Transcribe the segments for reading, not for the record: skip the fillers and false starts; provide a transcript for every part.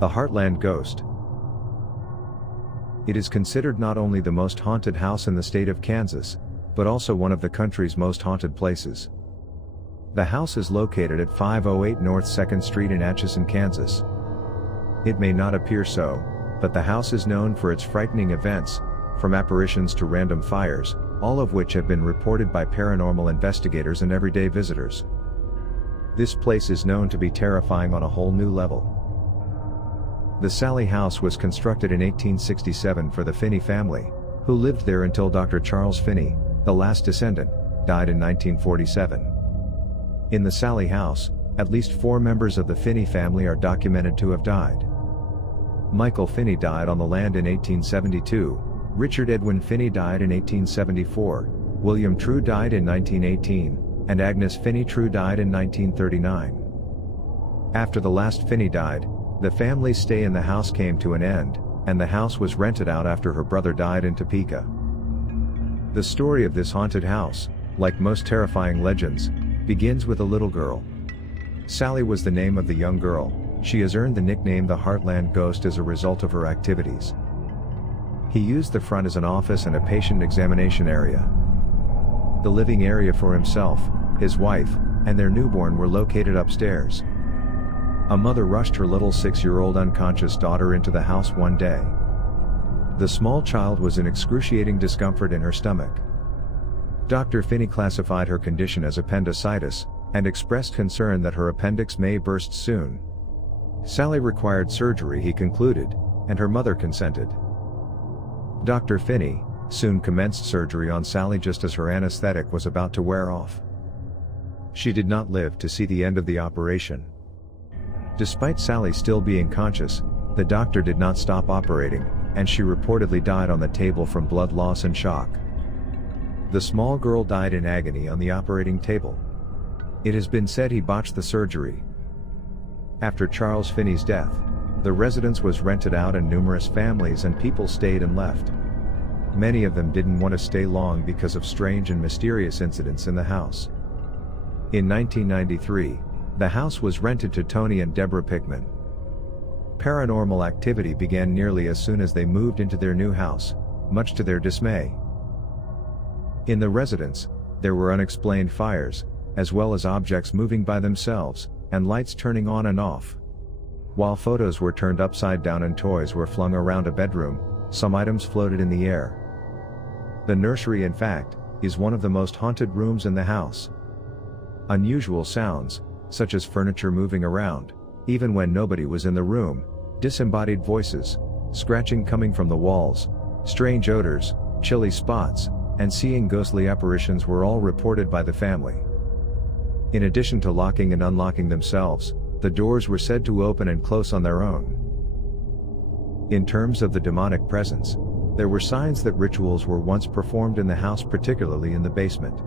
The Heartland Ghost. It is considered not only the most haunted house in the state of Kansas, but also one of the country's most haunted places. The house is located at 508 North 2nd Street in Atchison, Kansas. It may not appear so, but the house is known for its frightening events, from apparitions to random fires, all of which have been reported by paranormal investigators and everyday visitors. This place is known to be terrifying on a whole new level. The Sallie house was constructed in 1867 for the Finney family, who lived there until Dr. Charles Finney, the last descendant, died in 1947. In the Sallie house, at least 4 members of the Finney family are documented to have died. Michael Finney died on the land in 1872, Richard Edwin Finney died in 1874, William True died in 1918, and Agnes Finney True died in 1939. After the last Finney died, the family's stay in the house came to an end, and the house was rented out after her brother died in Topeka. The story of this haunted house, like most terrifying legends, begins with a little girl. Sallie was the name of the young girl. She has earned the nickname the Heartland Ghost as a result of her activities. He used the front as an office and a patient examination area. The living area for himself, his wife, and their newborn were located upstairs. A mother rushed her little 6-year-old unconscious daughter into the house one day. The small child was in excruciating discomfort in her stomach. Dr. Finney classified her condition as appendicitis, and expressed concern that her appendix may burst soon. Sallie required surgery, he concluded, and her mother consented. Dr. Finney soon commenced surgery on Sallie just as her anesthetic was about to wear off. She did not live to see the end of the operation. Despite Sallie still being conscious, the doctor did not stop operating, and she reportedly died on the table from blood loss and shock. The small girl died in agony on the operating table. It has been said he botched the surgery. After Charles Finney's death, the residence was rented out and numerous families and people stayed and left. Many of them didn't want to stay long because of strange and mysterious incidents in the house. In 1993, the house was rented to Tony and Deborah Pickman. Paranormal activity began nearly as soon as they moved into their new house, much to their dismay. In the residence, there were unexplained fires, as well as objects moving by themselves, and lights turning on and off. While photos were turned upside down and toys were flung around a bedroom, some items floated in the air. The nursery, in fact, is one of the most haunted rooms in the house. Unusual sounds, such as furniture moving around, even when nobody was in the room, disembodied voices, scratching coming from the walls, strange odors, chilly spots, and seeing ghostly apparitions were all reported by the family. In addition to locking and unlocking themselves, the doors were said to open and close on their own. In terms of the demonic presence, there were signs that rituals were once performed in the house, particularly in the basement.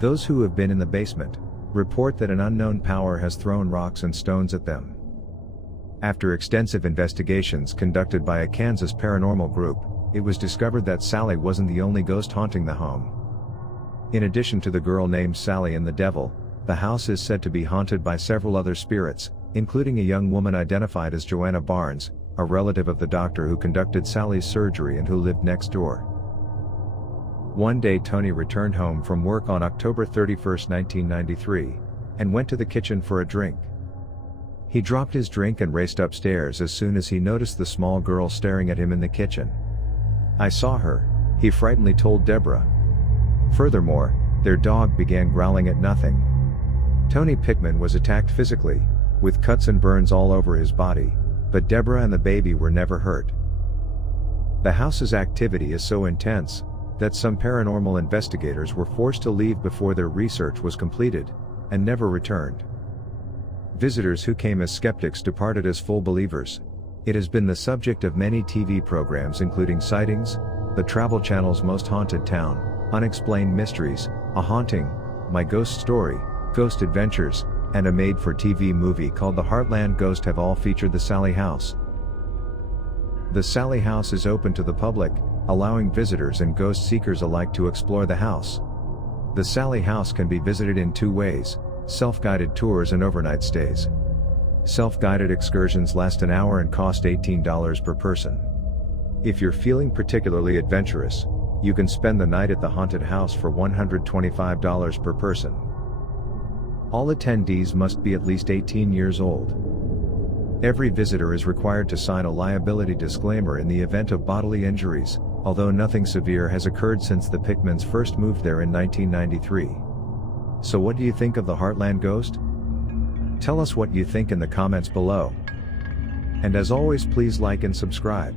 Those who have been in the basement report that an unknown power has thrown rocks and stones at them. After extensive investigations conducted by a Kansas paranormal group, it was discovered that Sallie wasn't the only ghost haunting the home. In addition to the girl named Sallie and the devil, the house is said to be haunted by several other spirits, including a young woman identified as Joanna Barnes, a relative of the doctor who conducted Sallie's surgery and who lived next door. One day Tony returned home from work on October 31, 1993, and went to the kitchen for a drink. He dropped his drink and raced upstairs as soon as he noticed the small girl staring at him in the kitchen. "I saw her," he frightenedly told Deborah. Furthermore, their dog began growling at nothing. Tony Pickman was attacked physically, with cuts and burns all over his body, but Deborah and the baby were never hurt. The house's activity is so intense that some paranormal investigators were forced to leave before their research was completed, and never returned. Visitors who came as skeptics departed as full believers. It has been the subject of many TV programs including Sightings, the Travel Channel's Most Haunted Town, Unexplained Mysteries, A Haunting, My Ghost Story, Ghost Adventures, and a made-for-TV movie called The Heartland Ghost have all featured the Sallie house. The Sallie house is open to the public, allowing visitors and ghost seekers alike to explore the house. The Sallie house can be visited in 2 ways: self-guided tours and overnight stays. Self-guided excursions last an hour and cost $18 per person. If you're feeling particularly adventurous, you can spend the night at the haunted house for $125 per person. All attendees must be at least 18 years old. Every visitor is required to sign a liability disclaimer in the event of bodily injuries, although nothing severe has occurred since the Pickmans first moved there in 1993. So what do you think of the Heartland Ghost? Tell us what you think in the comments below. And as always, please like and subscribe.